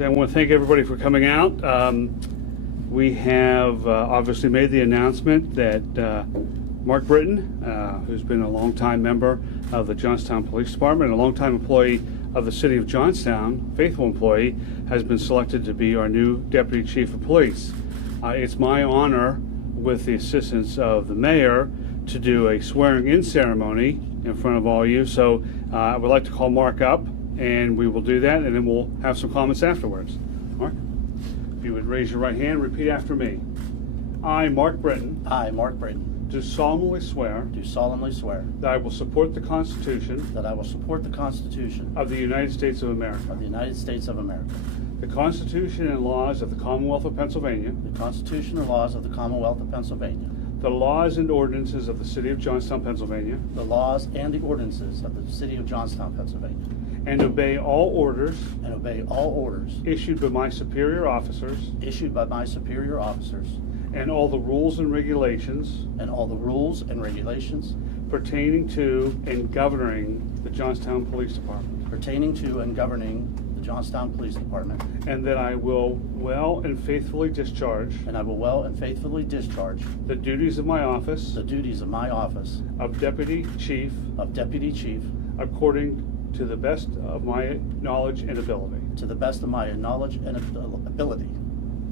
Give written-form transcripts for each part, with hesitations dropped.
I want to thank everybody for coming out. We have obviously made the announcement that Mark Britton, who's been a longtime member of the Johnstown Police Department and a longtime employee of the City of Johnstown, faithful employee, has been selected to be our new Deputy Chief of Police. It's my honor, with the assistance of the Mayor, to do a swearing-in ceremony in front of all you. So I would like to call Mark up, and we will do that, and then we'll have some comments afterwards. Mark, if you would raise your right hand, repeat after me. I, Mark Britton, I, Mark Britton, do solemnly swear that I will support the Constitution I will support the Constitution of the United States of America, of the United States of America, the Constitution and laws of the Commonwealth of Pennsylvania, the Constitution and laws of the Commonwealth of Pennsylvania, the laws and ordinances of the City of Johnstown, Pennsylvania, the laws and the ordinances of the City of Johnstown, Pennsylvania, and obey all orders issued by my superior officers and all the rules and regulations pertaining to and governing the Johnstown Police Department, and that I will well and faithfully discharge the duties of my office of Deputy Chief according to the best of my knowledge and ability. to the best of my knowledge and ability.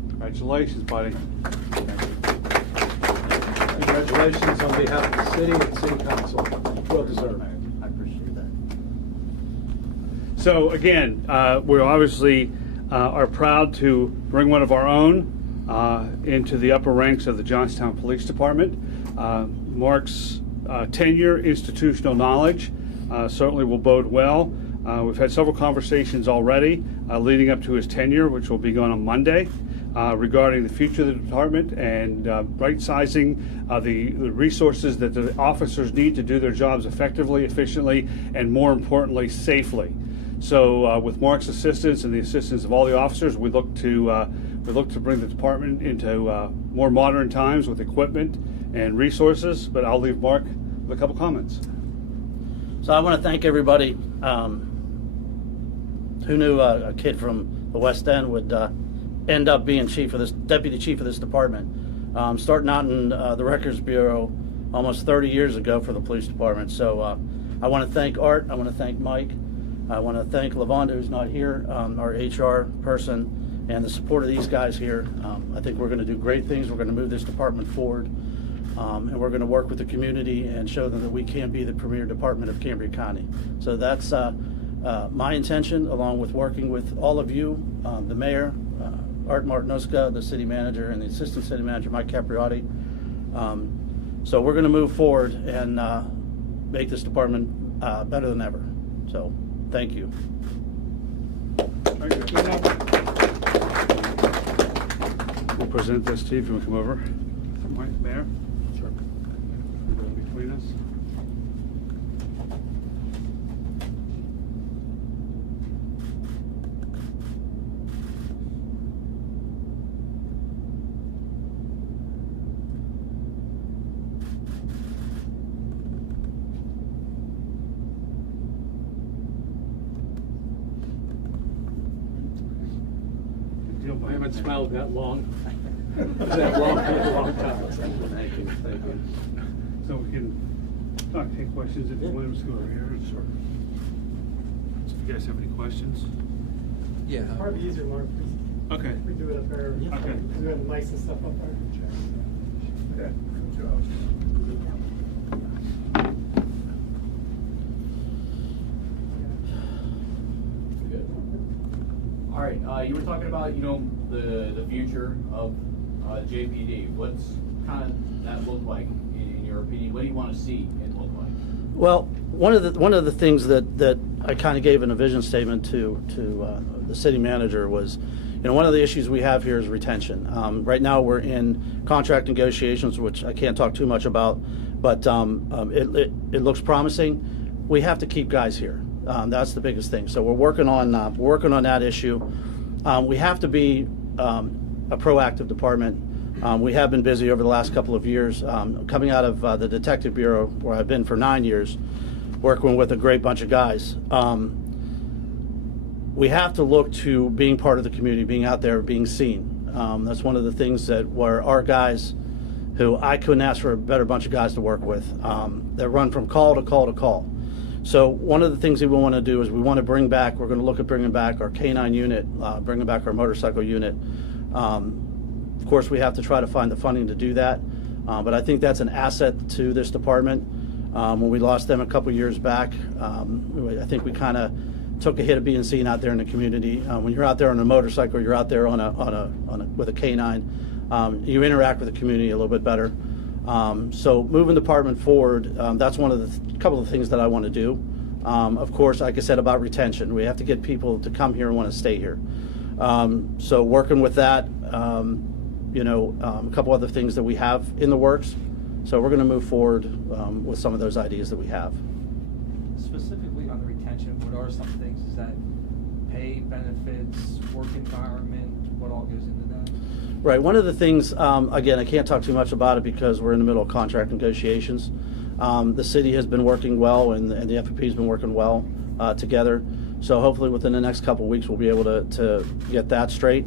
Congratulations, buddy. Congratulations on behalf of the city and city council. Well deserved. I appreciate that. So again, we obviously are proud to bring one of our own into the upper ranks of the Johnstown Police Department. Mark's tenure, institutional knowledge certainly will bode well. We've had several conversations already leading up to his tenure, which will be going on Monday, regarding the future of the department and right-sizing the resources that the officers need to do their jobs effectively, efficiently, and more importantly, safely. So with Mark's assistance and the assistance of all the officers, we look to bring the department into more modern times with equipment and resources. But I'll leave Mark with a couple comments. So I want to thank everybody. Who knew a kid from the West End would end up being deputy chief of this department? Starting out in the Records Bureau almost 30 years ago for the police department. So I want to thank Art. I want to thank Mike. I want to thank Lavonda, who's not here, our HR person, and the support of these guys here. I think we're going to do great things. We're going to move this department forward. And we're going to work with the community and show them that we can be the premier department of Cambria County. So that's my intention, along with working with all of you, the mayor, Art Martinoska, the city manager, and the assistant city manager, Mike Capriotti. So we're going to move forward and make this department better than ever. So thank you. Thank you. We'll present this to you if you want to come over. Mike, Mayor. Between us. I haven't smiled that long. that long in a long time. Thank you. Thank you. So we can take questions if you want to go over here. Sure. So if you guys have any questions? Yeah. Probably easier, Mark. Okay. We do it up there. Okay. We have the mics and stuff up there. Okay. Good job. Good. All right. You were talking about, the future of JPD. What's kind of that look like in your opinion? What do you want to see it look like? Well, one of the things that I kind of gave in a vision statement to the city manager was, one of the issues we have here is retention. Right now we're in contract negotiations, which I can't talk too much about, but it looks promising. We have to keep guys here. That's the biggest thing. So we're working on that issue. We have to be a proactive department. We have been busy over the last couple of years, coming out of the Detective Bureau, where I've been for 9 years, working with a great bunch of guys. we have to look to being part of the community, being out there, being seen. That's one of the things that where our guys, who I couldn't ask for a better bunch of guys to work with, that run from call to call to call. So one of the things that we want to do is we want to bring back, we're going to look at bringing back our K9 unit, bringing back our motorcycle unit. Of course, we have to try to find the funding to do that, but I think that's an asset to this department. When we lost them a couple years back, I think we kind of took a hit of being seen out there in the community. When you're out there on a motorcycle, you're out there with a K9, you interact with the community a little bit better. So moving the department forward, that's one of the couple of things that I want to do. Of course, like I said about retention, we have to get people to come here and want to stay here. So working with that, a couple other things that we have in the works. So we're going to move forward with some of those ideas that we have. Specifically on the retention, what are some things? Is that pay, benefits, work environment? What all goes into that? Right. One of the things, again, I can't talk too much about it because we're in the middle of contract negotiations. The city has been working well, and the FPP has been working well together. So hopefully within the next couple of weeks, we'll be able to get that straight.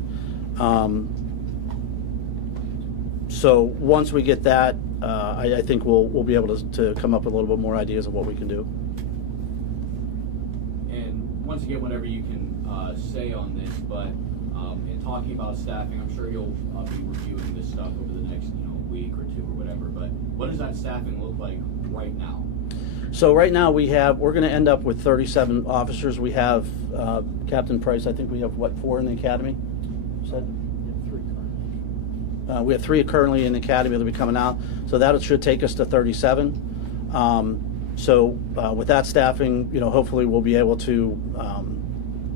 So once we get that, I think we'll be able to come up with a little bit more ideas of what we can do. And once again, whatever you can say on this, but in talking about staffing, I'm sure you'll be reviewing this stuff over the next week or two or whatever. But what does that staffing look like right now? So right now we're going to end up with 37 officers. We have Captain Price. I think we have 4 in the academy. We have 3 currently in the academy that'll be coming out, so that should take us to 37. With that staffing, hopefully we'll be able to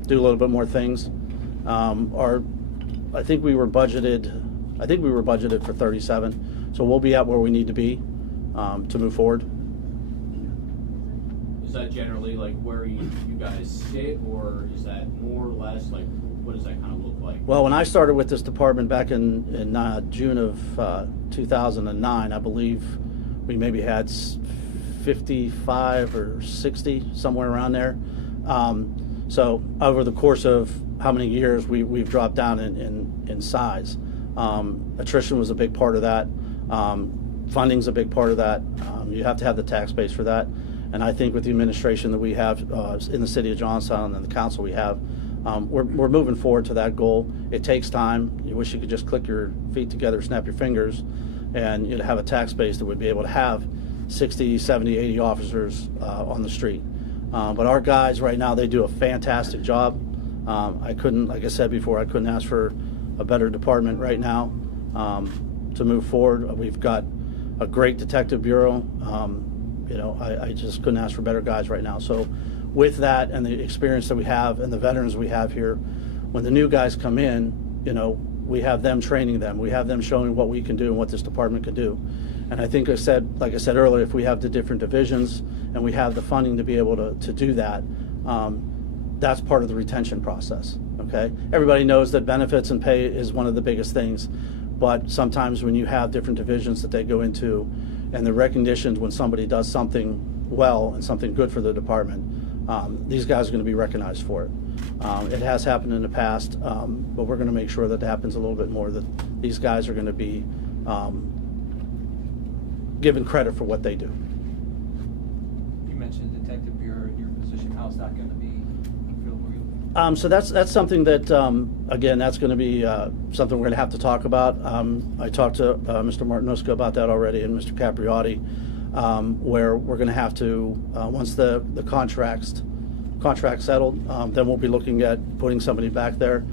do a little bit more things. I think we were budgeted for 37, so we'll be at where we need to be to move forward. Is that generally like where you guys sit, or is that more or less like what does that kind of look like? Well, when I started with this department back in June of 2009, I believe we maybe had 55 or 60, somewhere around there. So over the course of how many years we've dropped down in size. Attrition was a big part of that. Funding's a big part of that. You have to have the tax base for that. And I think with the administration that we have in the city of Johnstown and the council we have, we're moving forward to that goal. It takes time. You wish you could just click your feet together, snap your fingers, and you'd have a tax base that would be able to have 60, 70, 80 officers on the street. But our guys right now, they do a fantastic job. Like I said before, I couldn't ask for a better department right now to move forward. We've got a great detective bureau. I just couldn't ask for better guys right now. So with that and the experience that we have and the veterans we have here, when the new guys come in, we have them training them. We have them showing what we can do and what this department can do. And I think like I said earlier, if we have the different divisions and we have the funding to be able to do that, that's part of the retention process, okay? Everybody knows that benefits and pay is one of the biggest things, but sometimes when you have different divisions that they go into and the recognitions when somebody does something well and something good for the department, these guys are going to be recognized for it. It has happened in the past, but we're going to make sure that happens a little bit more, that these guys are going to be given credit for what they do. You mentioned the detective bureau in your position. How's that going to be fulfilled for you? So that's something that, again, that's going to be something we're going to have to talk about. I talked to Mr. Martinuska about that already, and Mr. Capriotti, where we're going to have to, once the contract's settled, then we'll be looking at putting somebody back there.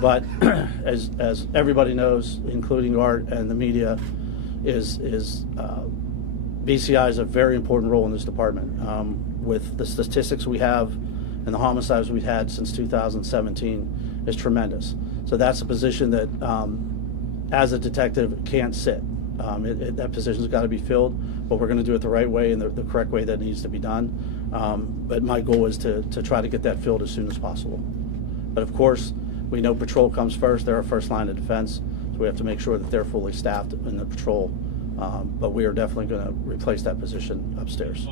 But as everybody knows, including Art and the media, is BCI is a very important role in this department. With the statistics we have and the homicides we've had since 2017 is tremendous. So that's a position that, as a detective, can't sit. That position's got to be filled, but we're going to do it the right way and the correct way that needs to be done. But my goal is to try to get that filled as soon as possible. But of course, we know patrol comes first. They're our first line of defense, so we have to make sure that they're fully staffed in the patrol. But we are definitely going to replace that position upstairs.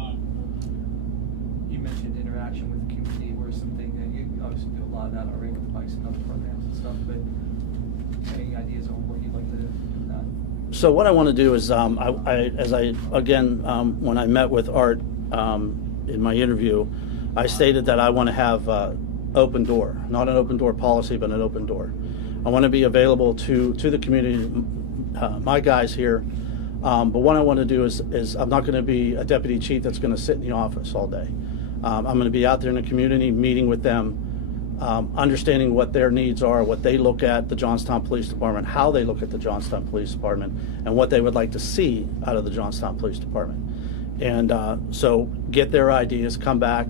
You mentioned interaction with the community. What are some things that you obviously do a lot of that mixing up programs and stuff, but any ideas on what you'd like to do with that? So what I want to do is, when I met with Art in my interview, I stated that I want to have open door, not an open door policy, but an open door. I want to be available to the community, my guys here. But what I want to do is I'm not going to be a deputy chief that's going to sit in the office all day. I'm going to be out there in the community, meeting with them, understanding what their needs are, what they look at the Johnstown Police Department, how they look at the Johnstown Police Department, and what they would like to see out of the Johnstown Police Department. And so get their ideas, come back.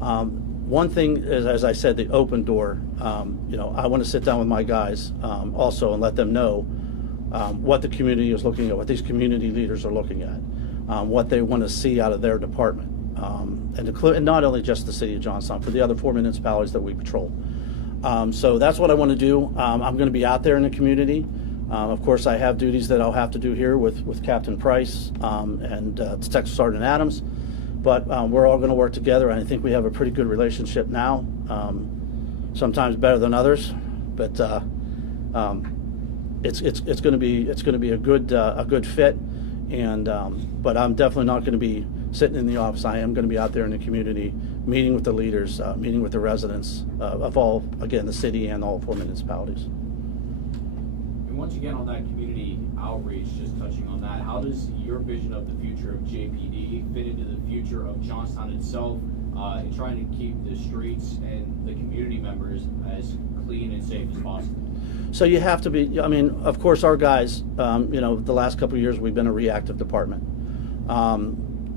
One thing is, as I said, the open door. I want to sit down with my guys also and let them know what the community is looking at, what these community leaders are looking at, what they want to see out of their department. And not only just the city of Johnstown, for the other 4 municipalities that we patrol. So that's what I want to do. I'm going to be out there in the community. Of course, I have duties that I'll have to do here with Captain Price and Detective Sergeant Adams. But we're all going to work together, and I think we have a pretty good relationship now. Sometimes better than others, but it's going to be a good fit. And but I'm definitely not going to be sitting in the office. I am going to be out there in the community, meeting with the leaders, meeting with the residents of all, again, the city and all 4 municipalities. And once again, on that community outreach, just touching on that, how does your vision of the future of JPD fit into the future of Johnstown itself, in trying to keep the streets and the community members as clean and safe as possible? So you have to be, of course, our guys, the last couple of years we've been a reactive department.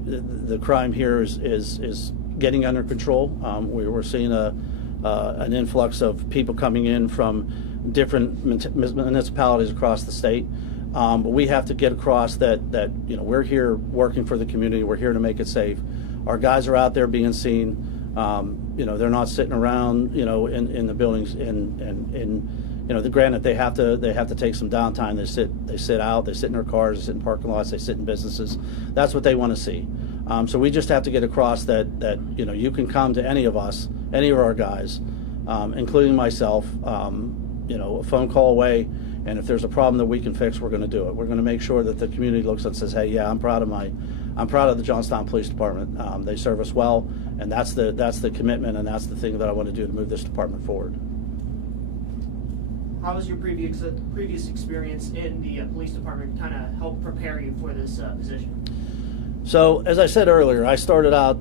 The crime here is getting under control. We're seeing an influx of people coming in from different municipalities across the state. But we have to get across that we're here working for the community. We're here to make it safe. Our guys are out there being seen. They're not sitting around in the buildings. Granted, they have to take some downtime. They sit out. They sit in their cars. They sit in parking lots. They sit in businesses. That's what they want to see. So we just have to get across that you can come to any of us, any of our guys, including myself. A phone call away. And if there's a problem that we can fix, we're going to do it. We're going to make sure that the community looks and says, "Hey, yeah, I'm proud of the Johnstown Police Department. They serve us well, and that's the commitment, and that's the thing that I want to do to move this department forward." How has your previous experience in the police department kind of helped prepare you for this position? So, as I said earlier, I started out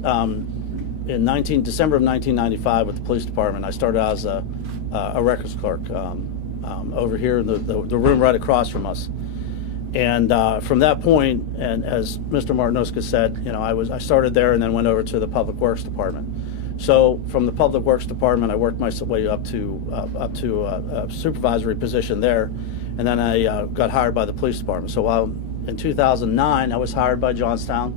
in December of 1995 with the police department. I started out as a records clerk. Over here in the room right across from us, and from that point, and as Mr. Martinoska said, I started there and then went over to the Public Works Department. So from the Public Works Department, I worked my way up to a supervisory position there, and then I got hired by the police department. So while in 2009 I was hired by Johnstown,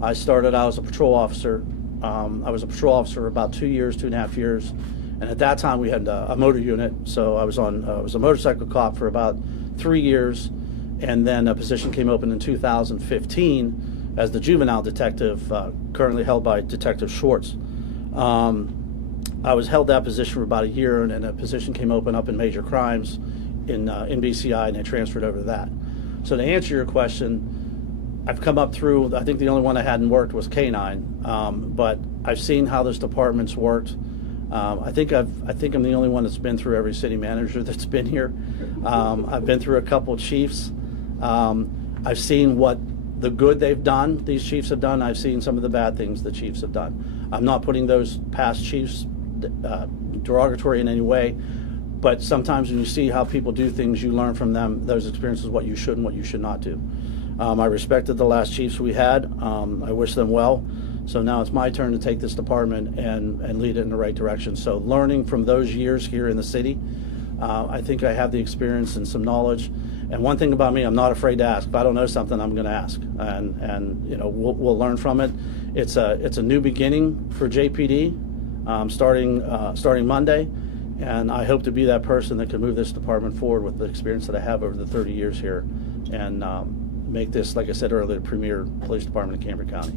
I started out as a patrol officer. I was a patrol officer about 2.5 years. And at that time, we had a motor unit, so I was a motorcycle cop for about 3 years, and then a position came open in 2015 as the juvenile detective, currently held by Detective Schwartz. I was held that position for about a year, and then a position came open up in major crimes in BCI, and I transferred over to that. So to answer your question, I've come up through, I think the only one I hadn't worked was K-9, but I've seen how this department's worked. I think I'm the only one that's been through every city manager that's been here. I've been through a couple chiefs. I've seen what the good they've done, these chiefs have done. I've seen some of the bad things the chiefs have done. I'm not putting those past chiefs derogatory in any way, but sometimes when you see how people do things, you learn from them, those experiences, what you should and what you should not do. I respected the last chiefs we had. I wish them well. So now it's my turn to take this department and lead it in the right direction. So learning from those years here in the city, I think I have the experience and some knowledge. And one thing about me, I'm not afraid to ask. If I don't know something, I'm going to ask, and we'll learn from it. It's a new beginning for JPD, starting Monday, and I hope to be that person that can move this department forward with the experience that I have over the 30 years here, and make this, like I said earlier, the premier police department in Cambria County.